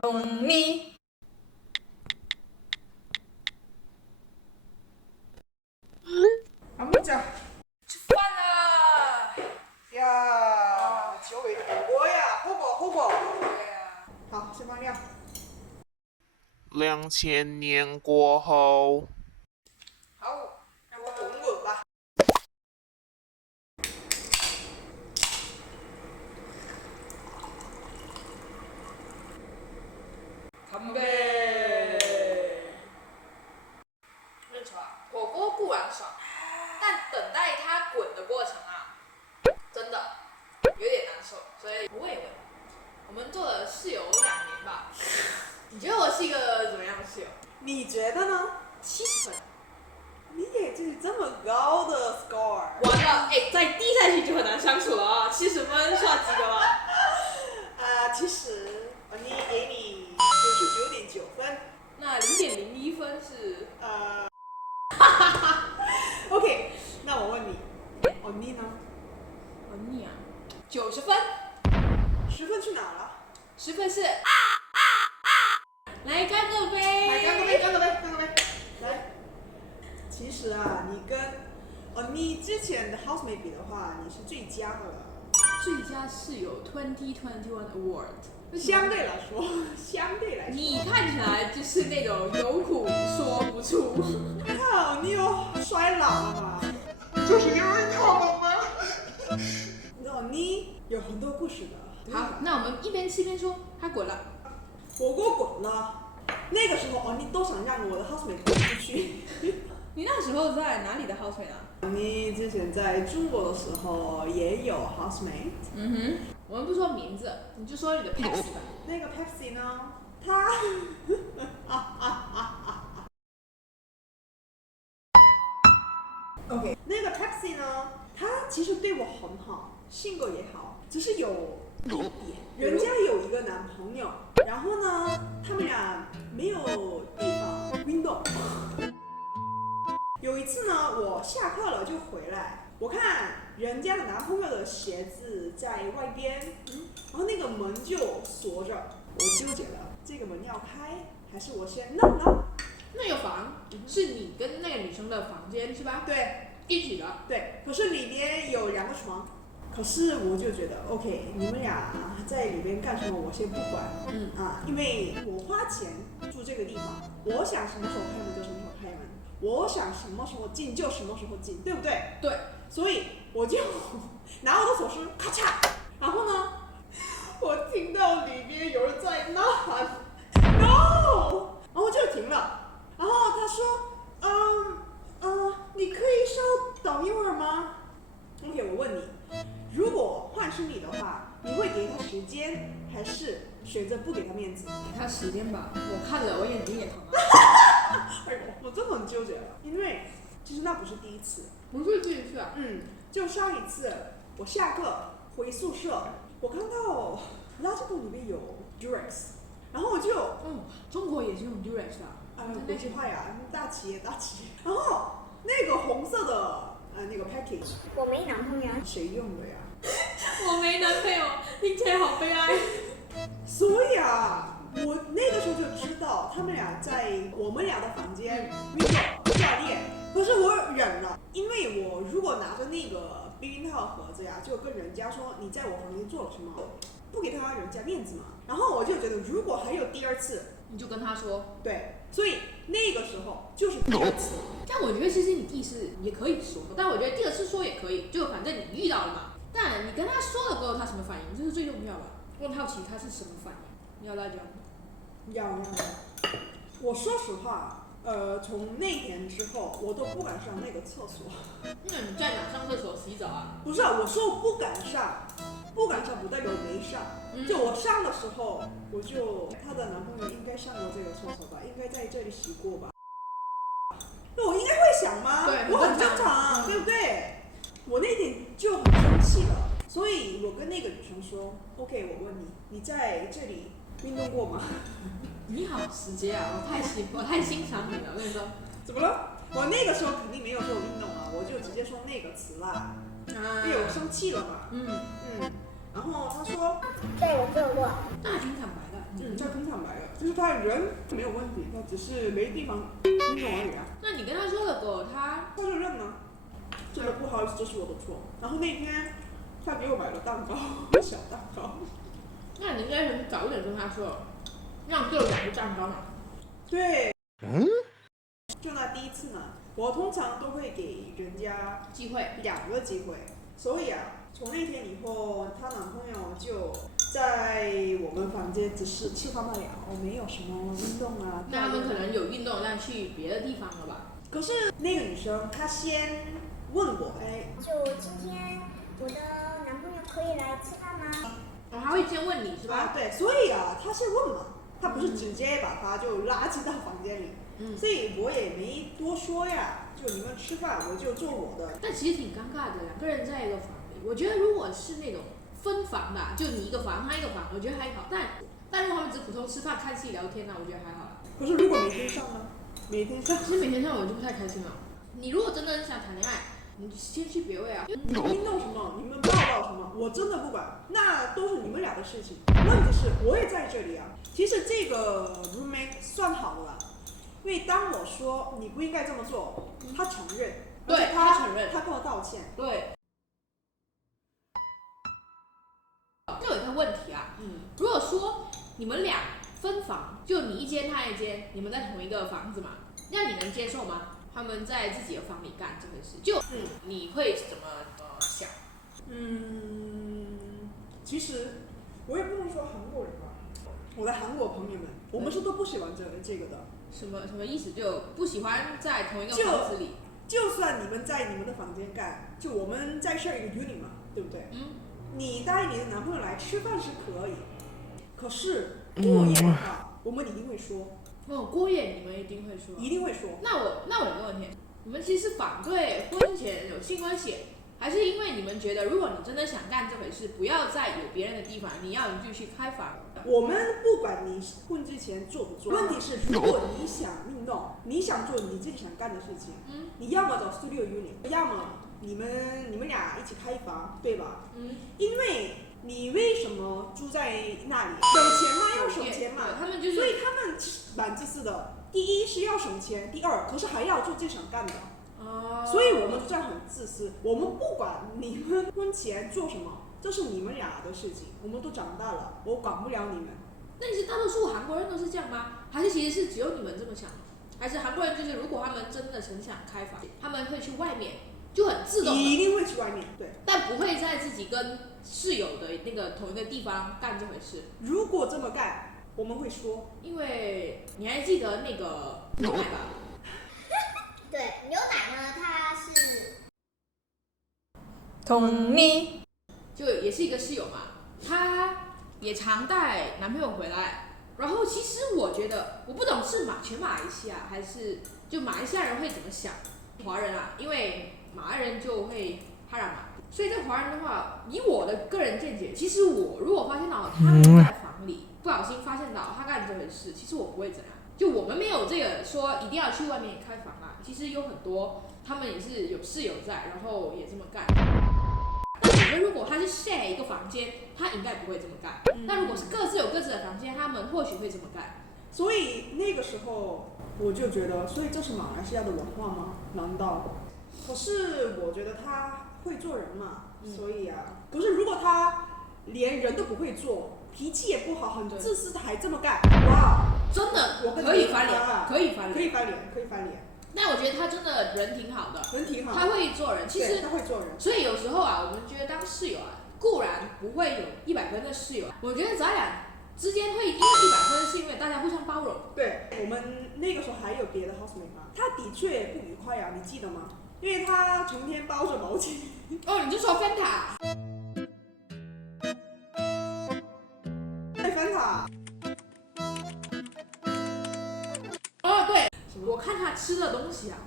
同你。阿妹讲吃饭啦！呀，久违的火锅呀，火锅。对呀，好，先放料。2000年过后，好，让我等会吧。干杯！认错啊，火锅固然爽，但等待它滚的过程啊，真的有点难受。所以我问一问，我们做了室友2年吧，你觉得我是一个怎么样的室友你觉得呢？ ？70分。你给自己这么高的 score？完了，哎，再低下去就很难相处了啊！70分算及格吗？其实你给你99.9分。那0.01分是OK，那我问你，你呢你啊，90分？10分去哪了？ ，10分是来干个杯，来，干个杯。来，其实啊，你跟你之前的 housemate 比的话，你是最佳的了。最佳室友2021 Award。相对来说，你看起来就是那种有苦说不出。靠，你有衰老了吗？就是因为他们吗？你有很多故事的。好，那我们一边吃一边说，他滚了。火锅滚了。那个时候你都想让我的 housemate 滚出去。你那时候在哪里的 housemate 啊？你之前在中国的时候也有 housemate。我们不说名字，你就说你的 Pepsi 吧。那个 Pepsi 呢？他，OK， 那个 Pepsi 呢？他其实对我很好，性格也好，只是有一点，人家有一个男朋友，然后呢，他们俩没有地方运动。有一次呢，我下课了就回来，我看人家的男朋友的鞋子在外边，然后那个门就锁着，我纠结了，这个门要开还是我先弄呢？那个房是你跟那个女生的房间是吧？对一起的。对，可是里边有2个床，可是我就觉得 OK， 你们俩在里边干什么我先不管，因为我花钱住这个地方，我想什么时候开门就什么时候开门，我想什么时候进就什么时候进，对不对？对。所以我就拿我的锁匙咔嚓，然后呢，我听到里边有人在呐喊 ，no， 然后就停了。然后他说，你可以稍等一会儿吗 ？OK， 我问你，如果换是你的话，你会给他时间，还是选择不给他面子？给他时间吧，我看了我眼睛也疼啊。我真的很纠结了，因为其实那不是第一次。不是第一次啊。就上一次我下课回宿舍，我看到垃圾桶里面有 Durex， 然后我就中国也是用 Durex 的。国际化呀，大企业。然后那个红色的那个 package， 我没男朋友。谁用的呀？我没男朋友，听起来好悲哀。所以啊，我那个时候就知道他们俩在我们俩的房间运动锻炼，可是我忍了，因为我如果拿着那个避孕套盒子呀，就跟人家说你在我房间做了什么，不给他人家面子嘛。然后我就觉得如果还有第2次，你就跟他说。对，所以那个时候就是第2次。但我觉得其实你第1次也可以说，但我觉得第2次说也可以，就反正你遇到了嘛。但你跟他说了过后，他什么反应，这是最重要的。我很好奇他是什么反应，你要大家要。我说实话，从那天之后，我都不敢上那个厕所。那你在哪上厕所洗澡啊？不是啊，我说我不敢上，不代表没上。就我上的时候，她的男朋友应该上过这个厕所吧，应该在这里洗过吧。那我应该会想吗？对，我很正常啊，对不对？我那天就很生气了，所以我跟那个女生说 ，OK， 我问你，你在这里运动过吗？你好直接啊，我太欣赏你了，我跟你说。怎么了？我那个时候肯定没有说运动啊，我就直接说那个词啦，因为我生气了嘛。然后他说，对，我做过。那挺坦白的。这挺坦白他人没有问题，他只是没地方运动而已啊。那你跟他说了过，他就认了，真的不好意思，这是我的错。然后那天他给我买了蛋糕，小蛋糕。那你应该很早一点跟他说，让各两个蛋糕嘛。对。就那第一次嘛，我通常都会给人家机会2个机会，所以啊，从那天以后，她男朋友就在我们房间只是吃饭罢了，没有什么运动啊。那他们可能有运动，但去别的地方了吧？可是那个女生她先问我，就今天我的男朋友可以来吃饭吗？哦，他会先问你是吧？对，所以啊，她先问嘛，她不是直接把她就拉进到房间里。所以我也没多说呀，就你们吃饭，我就做我的。但其实挺尴尬的，2个人在一个房里。我觉得如果是那种分房的，就你一个房，他一个房，我觉得还好。但如果他们只普通吃饭、看戏、聊天呢，我觉得还好。可是如果每天上呢？每天上，其实每天上我就不太开心了。你如果真的想谈恋爱，你先去别位啊。你们运动什么，你们抱抱什么，我真的不管，那都是你们俩的事情。问题是我也在这里啊。其实这个 roommate 算好了。因为当我说你不应该这么做，他承认，对，他承认，他跟我道歉，对。就有一个问题啊，如果说你们俩分房，就你一间他一间，你们在同一个房子嘛，那你能接受吗？他们在自己的房里干这回事，就你会怎么想？其实我也不能说韩国人吧，我的韩国朋友们，我们是都不喜欢这个的。什么意思？就不喜欢在同一个房子里？就算你们在你们的房间干，就我们在 share 一个 unit 嘛，对不对？你带你的男朋友来吃饭是可以，可是过夜的话，我们一定会说。过夜你们一定会说？一定会说。那我有个问题，你们其实反对婚前有性关系，还是因为你们觉得如果你真的想干这回事，不要在有别人的地方，你要继续开房？我们不管你婚之前做不做，问题是如果你想运动，你想做你自己想干的事情，你要么找 studio unit， 要么你们俩一起开房，对吧？因为你为什么住在那里？省钱嘛，要省钱嘛。他们就是，所以他们蛮自私的。第一是要省钱，第二可是还要做自己想干的。所以我们就这样很自私，我们不管你们婚前做什么。这是你们俩的事情，我们都长大了，我管不了你们。那你是大多数韩国人都是这样吗？还是其实是只有你们这么想？还是韩国人就是如果他们真的很想开房，他们会去外面，就很自动的，一定会去外面，对，但不会在自己跟室友的那个同一个地方干这回事。如果这么干，我们会说，因为你还记得那个牛奶吧？对，牛奶呢，它是同你。就也是一个室友嘛，她也常带男朋友回来。然后其实我觉得，我不懂是全马来西亚还是就马来西亚人会怎么想华人啊？因为马来人就会哈染嘛，所以在华人的话，以我的个人见解，其实我如果发现到他们在房里不小心发现到他干这回事，其实我不会怎样。就我们没有这个说一定要去外面开房啊，其实有很多他们也是有室友在，然后也这么干。但我觉得如果他是 share 一个房间，他应该不会这么干。那如果是各自有各自的房间，他们或许会这么干。所以那个时候我就觉得，所以这是马来西亚的文化吗？难道？可是我觉得他会做人嘛，所以啊，可是如果他连人都不会做，脾气也不好，很自私，还这么干，哇，真的我可以翻脸，可以翻脸，可以翻脸，可以翻脸。但我觉得他真的人挺好的，人挺好，他会做人。其实他会做人，所以有时候啊，我们觉得当室友啊，固然不会有100分的室友，我觉得咱俩之间会因为100分，是因为大家互相包容。对，我们那个时候还有别的 housemate 吗？他的确不愉快啊，你记得吗？因为他成天包着毛巾。哦，你就说 Fanta。对 Fanta。哦，对，我看他吃的东西啊。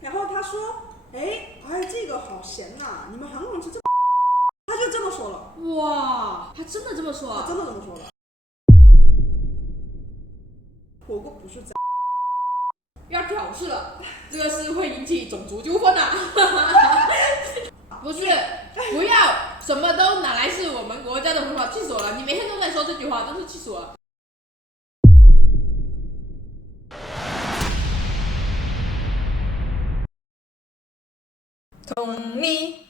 然后他说：“哎，这个好咸呐、你们韩国人吃这么……”他就这么说了。哇，他真的这么说啊？他真的这么说了。火锅不是在。要挑事了，这个是会引起种族纠纷的。不是，不要，首什么都拿来是我们国家的文化，气死我了！你每天都在说这句话，真是气死我了。同你